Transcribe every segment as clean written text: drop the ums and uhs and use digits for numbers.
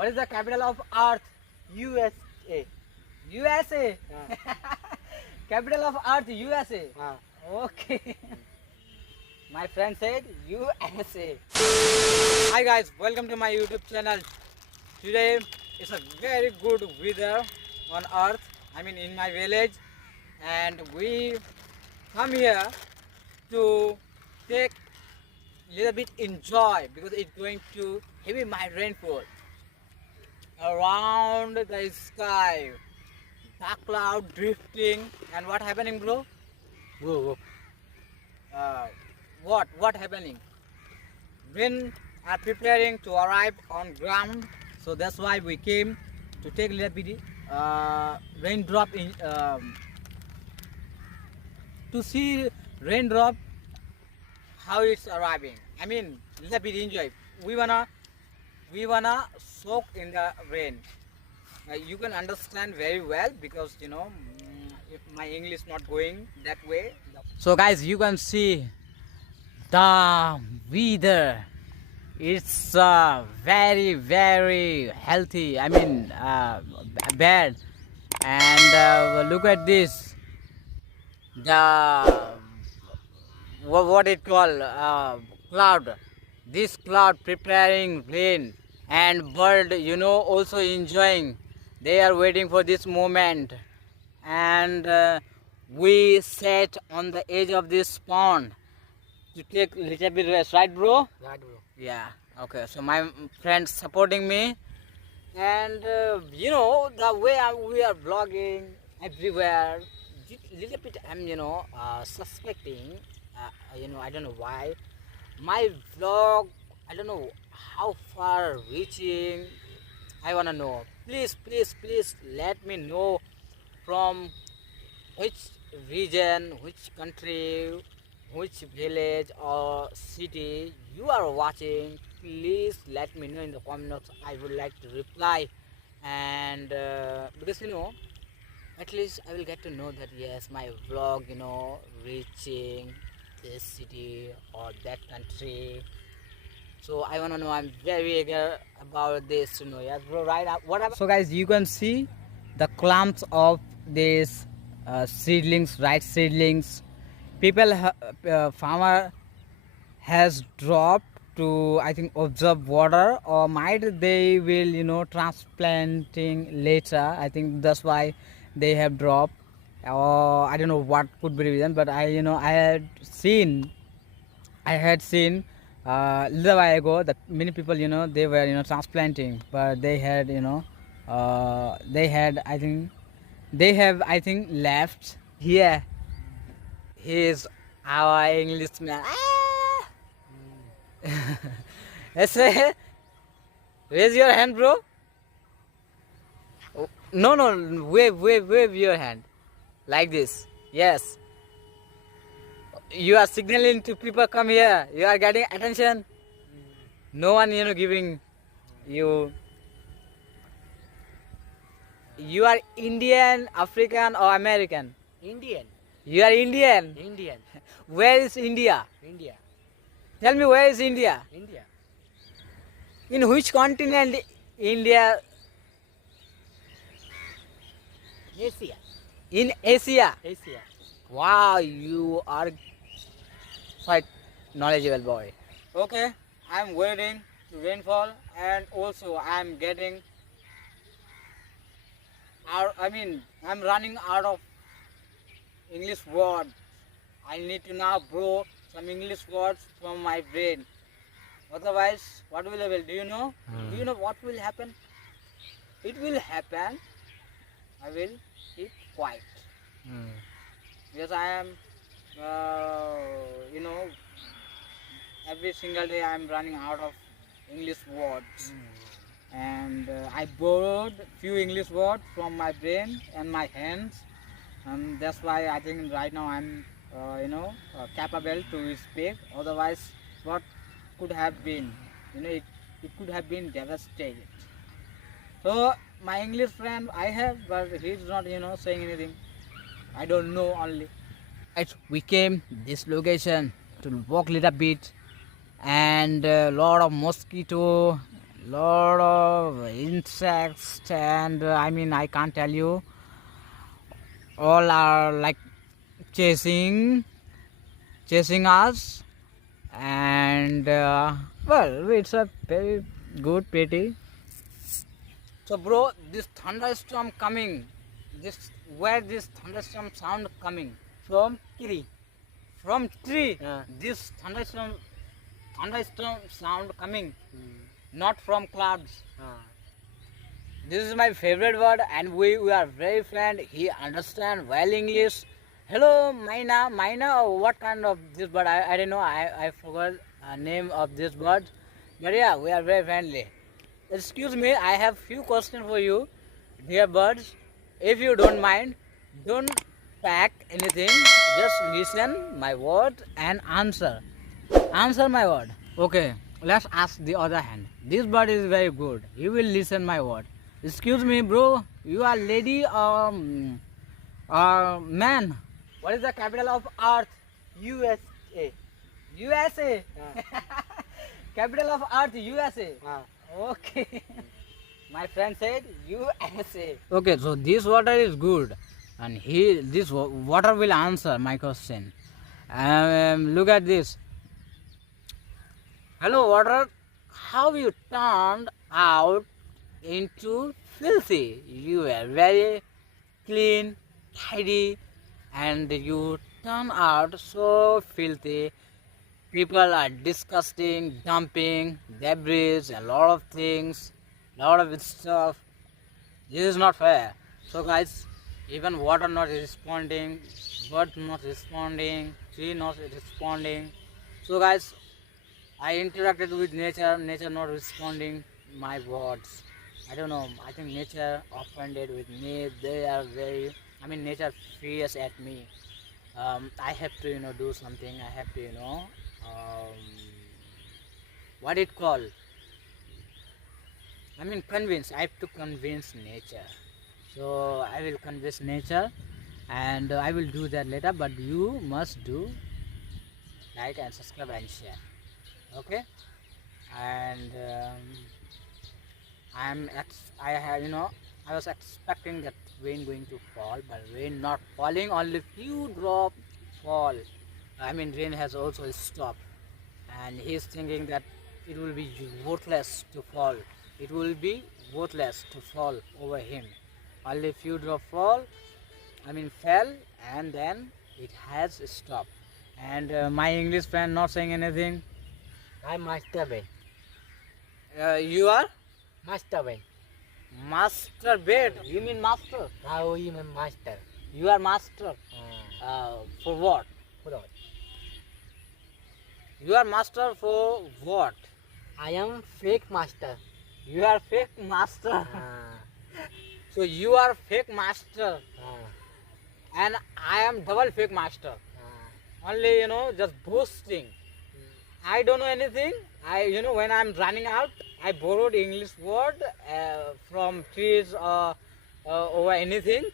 What is the capital of Earth? USA. USA. Capital of Earth, USA. Ah. Okay. My friend said USA. Hi guys, welcome to my YouTube channel. Today is a very good weather on Earth. I mean in my village, and we come here to take little bit enjoy because it's going to heavy my rainfall around the sky. Dark cloud drifting, and what happening, bro? Whoa. Uh, what happening? Rain are preparing to arrive on ground, so that's why we came to take little bit raindrop in to see raindrop how it's arriving. I mean, little bit enjoy. We wanna soak in the rain. You can understand very well because if my English not going that way. So guys, you can see the weather. It's very healthy. I mean bad. And look at this. The what it called cloud. This cloud preparing rain, and bird also enjoying. They are waiting for this moment, and we sat on the edge of this pond to take little bit rest, right bro? Right, bro. Yeah. Okay, so my friends supporting me, and the way we are vlogging everywhere, little bit I'm suspecting, I don't know why my vlog, I don't know how far reaching. I wanna know. Please let me know from which region, which country, which village or city you are watching. Please let me know in the comments. I would like to reply, and because at least I will get to know that yes, my vlog reaching this city or that country. So I wanna know. I'm very eager about this to know. Yes, bro. Right? What? So guys, you can see the clumps of these seedlings, right? Seedlings. Farmer has dropped to, I think, observe water, or might they will transplanting later. I think that's why they have dropped, or I don't know what could be the reason. But I had seen little while ago that many people they were transplanting, but they had I think left. Here he is our Englishman. Let's say, raise your hand, bro. Oh, no, wave your hand like this. Yes. You are signaling to people, come here. You are getting attention. No one giving you. You are Indian, African, or American? Indian. You are Indian. Indian. Where is India? India. Tell me, where is India? India. In which continent India? Asia. In Asia. Asia. Wow, you are quite knowledgeable boy. Okay, I'm waiting to rainfall, and also I'm getting out. I mean, I'm running out of English word. I need to now borrow some English words from my brain. Otherwise, what will happen? Do you know? Do you know what will happen? It will happen. I will keep quiet. Because I am, every single day I am running out of English words. And I borrowed few English words from my brain and my hands. And that's why I think right now I'm, capable to speak. Otherwise, what could have been, it could have been devastated. So my English friend I have, but he's not, saying anything. I don't know only. Right, we came this location to walk little bit, and lot of mosquito, lot of insects, and I mean I can't tell you. All are like chasing us, and well, it's a very good pretty. So bro, this thunderstorm coming, this where this thunderstorm sound coming From Kiri. from tree. Yeah. This thunderstorm sound coming, not from clouds. This is my favorite word, and we are very friend. He understand well English. Hello, Maina, what kind of this bird? I don't know. I forgot name of this bird. But yeah, we are very friendly. Excuse me, I have few questions for you, dear birds. If you don't mind, don't pack anything. Just listen my word and answer. Answer my word. Okay, let's ask the other hand. This bird is very good. He will listen my word. Excuse me, bro. You are lady or man? What is the capital of Earth? USA. USA. Capital of Earth, USA. Ah. Okay. My friend said USA. Okay, so this water is good, and this water will answer my question. Look at this. Hello, water. How you turned out into filthy? You were very clean, tidy, and you turn out so filthy. People are disgusting, dumping debris, a lot of things, lot of stuff. This is not fair. So guys, even water not responding, bird not responding, tree not responding. So guys, I interacted with nature, nature not responding my words. I don't know, I think nature offended with me. They are very, I mean nature furious at me. I have to do something. I have to what it called, I mean convince. I have to convince nature. So I will convince nature, and I will do that later, but you must do like and subscribe and share. Okay. And I have I was expecting that rain going to fall, but rain not falling, only few drop fall. I mean rain has also stopped, and he's thinking that it will be worthless to fall. It will be worthless to fall over him. Only few drop fall, I mean fell, and then it has stopped. And my English friend not saying anything. I'm masturbate. You are Masturbate. master bed. You mean master? How you mean master? You are master. For what? Hold on. You are master for what? I am fake master. You are fake master. So you are fake master, and I am double fake master. Only just boasting. I don't know anything. When I'm running out, I borrowed English word from trees over anything,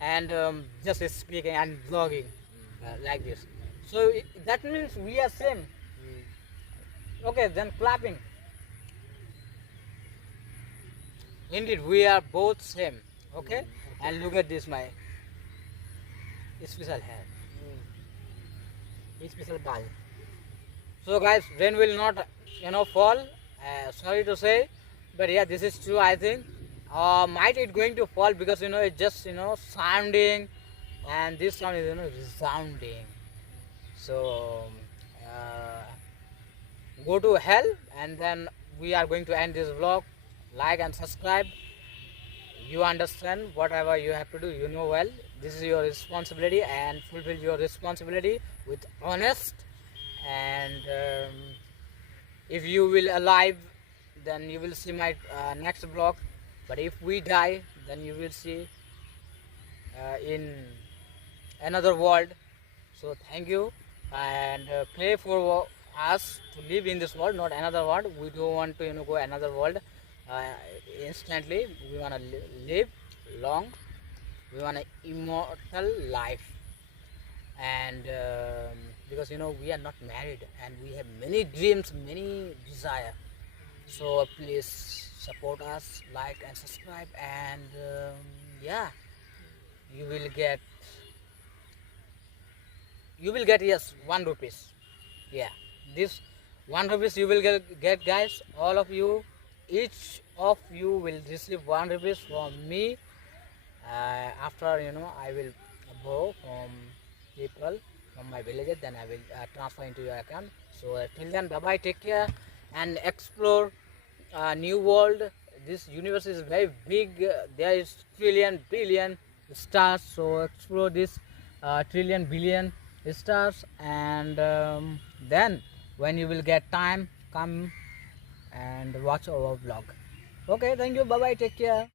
and just speaking and vlogging like this. So that means we are same. Okay, then clapping. Indeed, we are both same. Okay, and look at this, my special hair. Special ball. So guys, rain will not fall. Sorry to say, but yeah, this is true. I think might it going to fall because it's just sounding, and this sound is resounding. So go to hell, and then we are going to end this vlog. Like and subscribe. You understand whatever you have to do. You know well. This is your responsibility, and fulfill your responsibility with honest. And if you will alive, then you will see my next vlog. But if we die, then you will see in another world. So thank you, and pray for us to live in this world, not another world. We don't want to go another world instantly. We want to live long. We want an immortal life, and because we are not married, and we have many dreams, many desire. So please support us, like and subscribe, and yeah, you will get yes, 1 rupees. Yeah, this 1 rupees you will get guys, all of you, each of you will receive 1 rupees from me. After I will borrow from people from my villages, then I will transfer into your account. So till then, bye bye, take care, and explore new world. This universe is very big. There is trillion billion stars, so explore this trillion billion stars, and then when you will get time, come and watch our vlog. Okay, thank you, bye bye, take care.